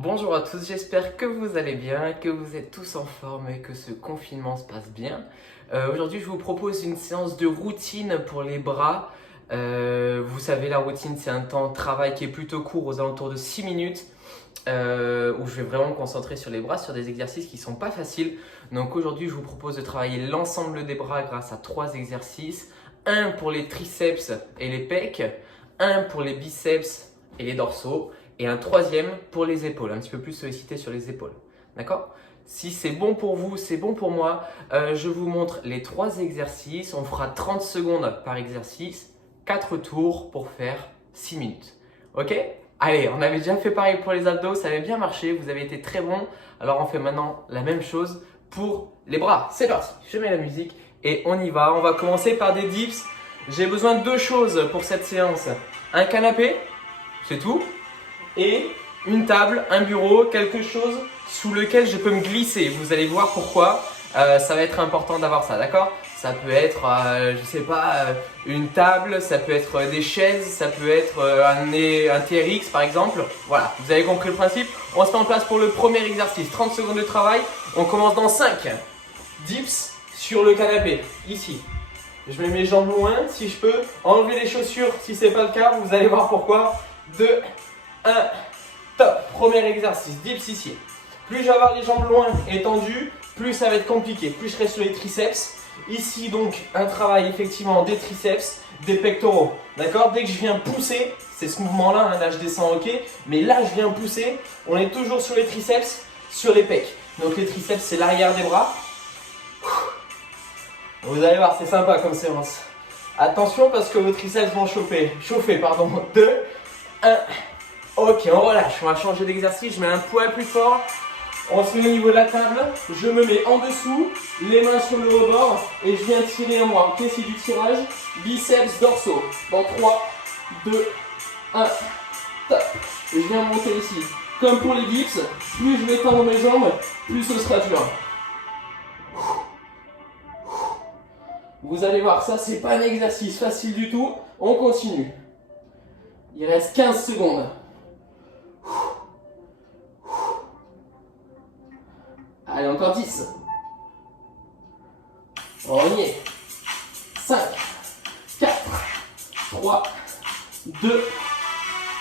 Bonjour à tous, j'espère que vous allez bien, que vous êtes tous en forme et que ce confinement se passe bien. Aujourd'hui, je vous propose une séance de routine pour les bras. Vous savez, la routine, c'est un temps de travail qui est plutôt court, aux alentours de 6 minutes, où je vais vraiment me concentrer sur les bras, sur des exercices qui ne sont pas faciles. Donc aujourd'hui, je vous propose de travailler l'ensemble des bras grâce à 3 exercices. Un pour les triceps et les pecs, un pour les biceps et les dorsaux, et un troisième pour les épaules, un petit peu plus sollicité sur les épaules. D'accord? Si c'est bon pour vous, c'est bon pour moi. Je vous montre les 3 exercices. On fera 30 secondes par exercice, 4 tours pour faire 6 minutes. Ok? Allez, on avait déjà fait pareil pour les abdos, ça avait bien marché, vous avez été très bons. Alors on fait maintenant la même chose pour les bras. C'est parti, je mets la musique et on y va. On va commencer par des dips. J'ai besoin de 2 choses pour cette séance. Un canapé, c'est tout. Et une table, un bureau, quelque chose sous lequel je peux me glisser. Vous allez voir pourquoi ça va être important d'avoir ça, d'accord? Ça peut être, je sais pas, une table, ça peut être des chaises, ça peut être un TRX par exemple. Voilà, vous avez compris le principe. On se met en place pour le premier exercice. 30 secondes de travail. On commence dans 5. Dips sur le canapé, ici. Je mets mes jambes loin, si je peux. Enlever les chaussures, si ce n'est pas le cas, vous allez voir pourquoi. 2, 1, top. Premier exercice, dips ici. Plus je vais avoir les jambes loin et tendues, plus ça va être compliqué. Plus je serai sur les triceps. Ici donc un travail effectivement des triceps, des pectoraux. D'accord? Dès que je viens pousser, c'est ce mouvement-là, hein, là je descends ok. Mais là je viens pousser, on est toujours sur les triceps, sur les pecs. Donc les triceps c'est l'arrière des bras. Vous allez voir, c'est sympa comme séance. Attention parce que vos triceps vont chauffer. 2, 1. Ok, on relâche. On va changer d'exercice. Je mets un poids plus fort. On se met au niveau de la table. Je me mets en dessous, les mains sur le rebord et je viens tirer à moi. Ok, c'est du tirage. Biceps, dorsaux. Dans 3, 2, 1. Top. Et je viens monter ici. Comme pour les dips, plus je vais tendre mes jambes, plus ce sera dur. Vous allez voir, ça c'est pas un exercice facile du tout. On continue. Il reste 15 secondes. Allez, encore 10. On y est. 5, 4, 3, 2,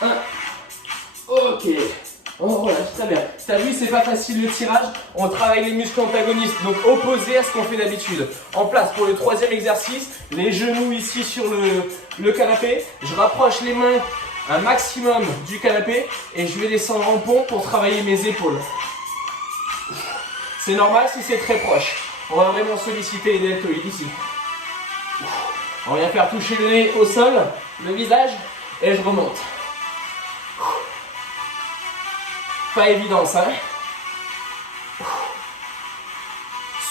1. Ok. On relâche, très bien. T'as vu, c'est pas facile le tirage. On travaille les muscles antagonistes, donc opposés à ce qu'on fait d'habitude. En place pour le troisième exercice, les genoux ici sur le canapé. Je rapproche les mains un maximum du canapé et je vais descendre en pont pour travailler mes épaules. C'est normal si c'est très proche. On va vraiment solliciter les deltoïdes ici. On vient faire toucher le nez au sol, le visage et je remonte. Pas évident ça.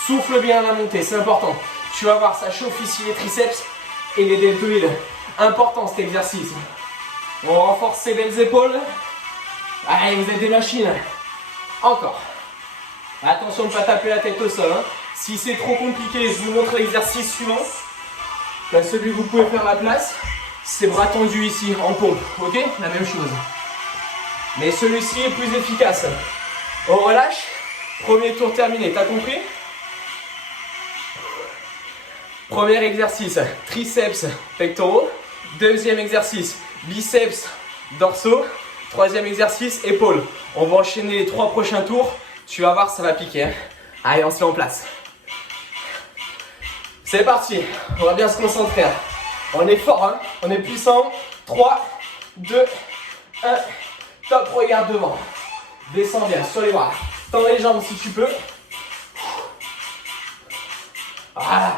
Souffle bien à la montée, c'est important. Tu vas voir, ça chauffe ici les triceps et les deltoïdes. Important cet exercice. On renforce ses belles épaules. Allez, vous êtes des machines. Encore. Attention de ne pas taper la tête au sol. Hein. Si c'est trop compliqué, je vous montre l'exercice suivant. Là, celui que vous pouvez faire à la place, c'est bras tendus ici, en pompe. Ok? La même chose. Mais celui-ci est plus efficace. On relâche. Premier tour terminé. T'as compris? Premier exercice, triceps, pectoraux. Deuxième exercice, biceps, dorsaux. Troisième exercice, épaules. On va enchaîner les 3 prochains tours. Tu vas voir, ça va piquer. Hein. Allez, on se met en place. C'est parti. On va bien se concentrer. On est fort, hein. On est puissant. 3, 2, 1. Top, regarde devant. Descends bien sur les bras. Tends les jambes si tu peux. Voilà.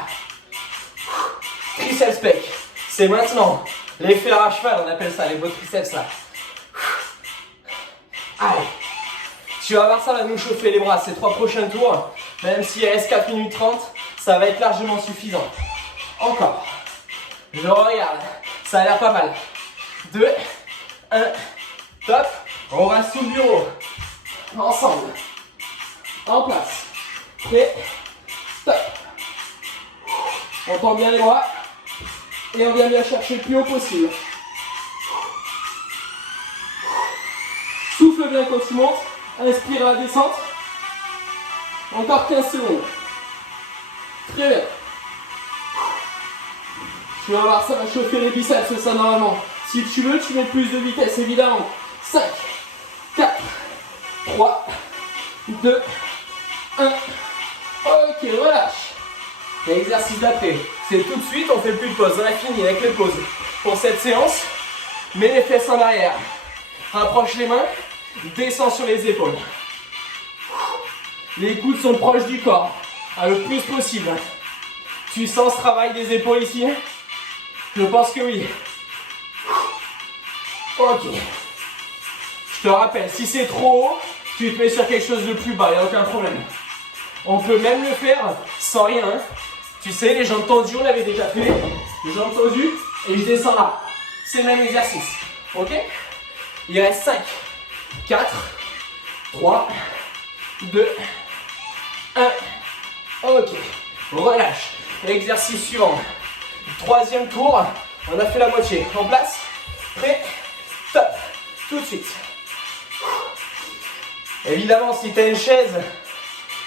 Triceps pec. C'est maintenant. Les fers à cheval, on appelle ça, les beaux triceps là. Allez. Tu vas voir, ça va nous chauffer les bras. Ces 3 prochains tours, même s'il reste 4 minutes 30, ça va être largement suffisant. Encore. Je regarde. Ça a l'air pas mal. 2, 1. Top. On reste sous le bureau. Ensemble. En place. Prêt. Top. On tend bien les bras. Et on vient bien chercher le plus haut possible. Souffle bien quand tu montes. Inspire à la descente. Encore 15 secondes. Très bien. Tu vas voir, ça va chauffer les biceps, ça normalement. Si tu veux, tu mets plus de vitesse, évidemment. 5, 4, 3, 2, 1. Ok, relâche. L'exercice d'après, c'est tout de suite, on fait plus de pause. On a fini avec les pauses. Pour cette séance, mets les fesses en arrière. Rapproche les mains, descends sur les épaules. Les coudes sont proches du corps, le plus possible. Tu sens ce travail des épaules ici? Je pense que oui. Ok. Je te rappelle, si c'est trop haut, tu te mets sur quelque chose de plus bas, il n'y a aucun problème. On peut même le faire sans rien. Hein. Tu sais, les jambes tendues, on l'avait déjà fait. Les jambes tendues, et je descends là. C'est le même exercice. Ok? Il reste 5, 4, 3, 2, 1. Ok. Relâche. Exercice suivant. Troisième tour. On a fait la moitié. En place. Prêt. Top. Tout de suite. Évidemment, si tu as une chaise,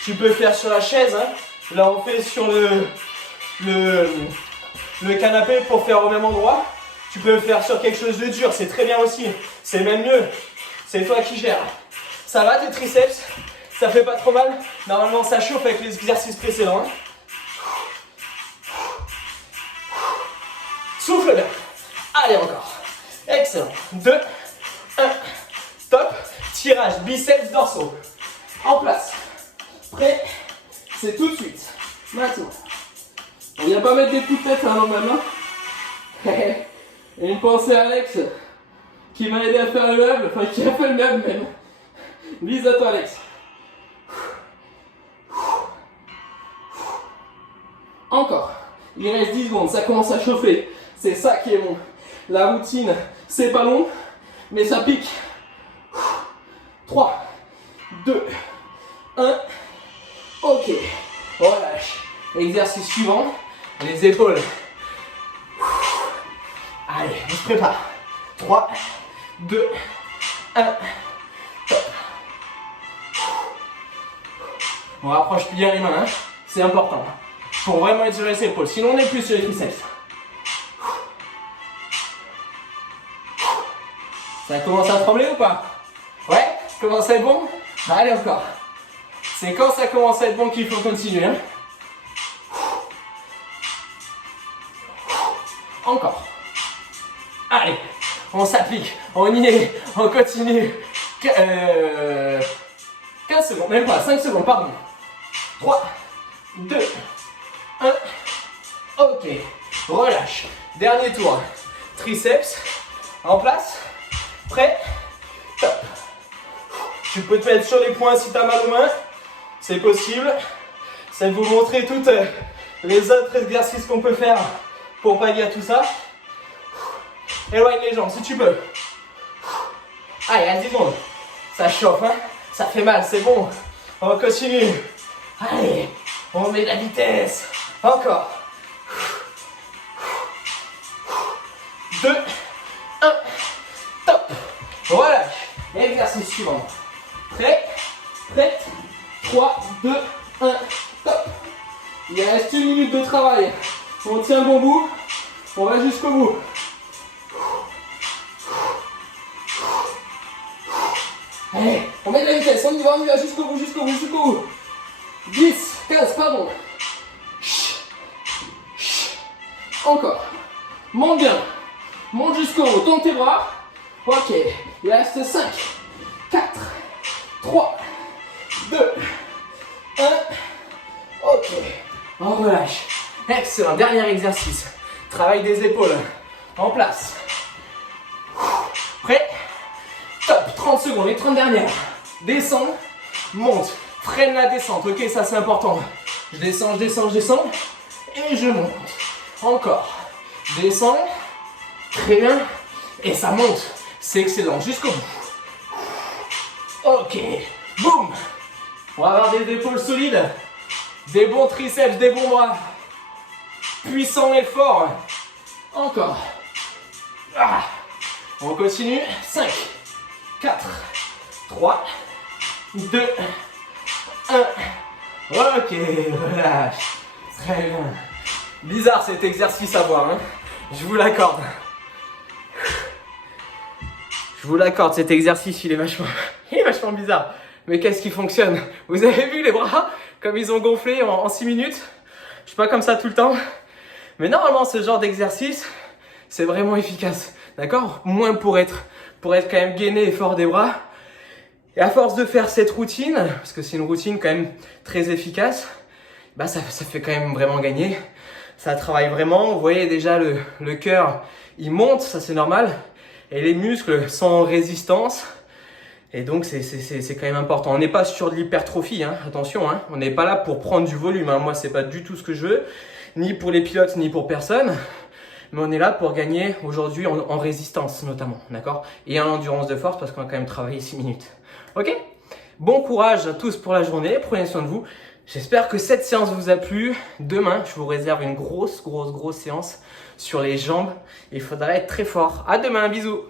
tu peux faire sur la chaise. Hein. Là, on fait sur le canapé pour faire au même endroit. Tu peux le faire sur quelque chose de dur. C'est très bien aussi. C'est même mieux. C'est toi qui gères. Ça va tes triceps? Ça fait pas trop mal? Normalement, ça chauffe avec les exercices précédents. Hein. Souffle bien. Allez, encore. Excellent. 2, 1. Top. Tirage biceps dorsaux. En place. Prêt. C'est tout de suite. Maintenant. On vient pas mettre des coups de tête hein, normalement. Et une pensée à Alex qui m'a aidé à faire le meuble. Enfin, qui a fait le meuble même. Bise à toi, Alex. Encore. Il reste 10 secondes. Ça commence à chauffer. C'est ça qui est bon. La routine, c'est pas long, mais ça pique. 3, 2, 1. Ok. Relâche. Exercice suivant. Les épaules. Allez, on se prépare. 3, 2, 1. Top. On rapproche bien les mains. Hein. C'est important. Pour vraiment être sur les épaules. Sinon, on est plus sur les triceps. Ça commence à trembler ou pas? Ouais? Commence à être bon? Allez encore. C'est quand ça commence à être bon qu'il faut continuer. Hein. Encore. Allez, on s'applique. On y est. On continue. 15 secondes, même pas, 5 secondes, pardon. 3, 2, 1. Ok. Relâche. Dernier tour. Triceps. En place. Prêt? Top. Tu peux te mettre sur les poings si tu as mal aux mains. C'est possible. C'est de vous montrer toutes les autres exercices qu'on peut faire pour pallier à tout ça. Éloigne les jambes si tu peux. Allez, à 10 secondes. Ça chauffe, hein? Ça fait mal, c'est bon. On continue. Allez, on met de la vitesse. Encore. 2, 1. Top. Relâche. Exercice suivant. Prêt? Prête? 3, 2, 1. Top. Il reste 1 minute de travail. On tient le bon bout. On va jusqu'au bout. Allez, on met de la vitesse. On y va jusqu'au bout, jusqu'au bout, jusqu'au bout. 10, 15, pardon. Encore. Monte bien. Monte jusqu'au haut. Tourne tes bras. Ok. Il reste 5, 4, 3, 2, 1. Ok. On relâche. Excellent. Dernier exercice. Travail des épaules. En place. Prêt? Top. 30 secondes. Les 30 dernières. Descends. Monte. Freine la descente. Ok, ça c'est important. Je descends, je descends, je descends. Et je monte. Encore. Descends. Très bien. Et ça monte. C'est excellent. Jusqu'au bout. Ok. Boum. On va avoir des épaules solides. Des bons triceps, des bons bras. Puissants et forts. Encore. On continue. 5, 4, 3, 2, 1. Ok, relâche. Très bien. Bizarre cet exercice à voir, hein. Je vous l'accorde. Je vous l'accorde, cet exercice, il est vachement bizarre. Mais qu'est-ce qui fonctionne? Vous avez vu les bras, comme ils ont gonflé en 6 minutes? Je suis pas comme ça tout le temps. Mais normalement, ce genre d'exercice, c'est vraiment efficace. D'accord? Moins pour être quand même gainé et fort des bras. Et à force de faire cette routine, parce que c'est une routine quand même très efficace, bah ça fait quand même vraiment gagner. Ça travaille vraiment. Vous voyez déjà le cœur, il monte, ça c'est normal. Et les muscles sont en résistance. Et donc c'est quand même important. On n'est pas sur de l'hypertrophie, hein. Attention, hein. On n'est pas là pour prendre du volume, hein. Moi c'est pas du tout ce que je veux, ni pour les pilotes, ni pour personne. Mais on est là pour gagner aujourd'hui en résistance notamment, d'accord? Et en endurance de force parce qu'on a quand même travaillé 6 minutes. Ok? Bon courage à tous pour la journée, prenez soin de vous. J'espère que cette séance vous a plu. Demain, je vous réserve une grosse séance sur les jambes. Il faudra être très fort. À demain, bisous!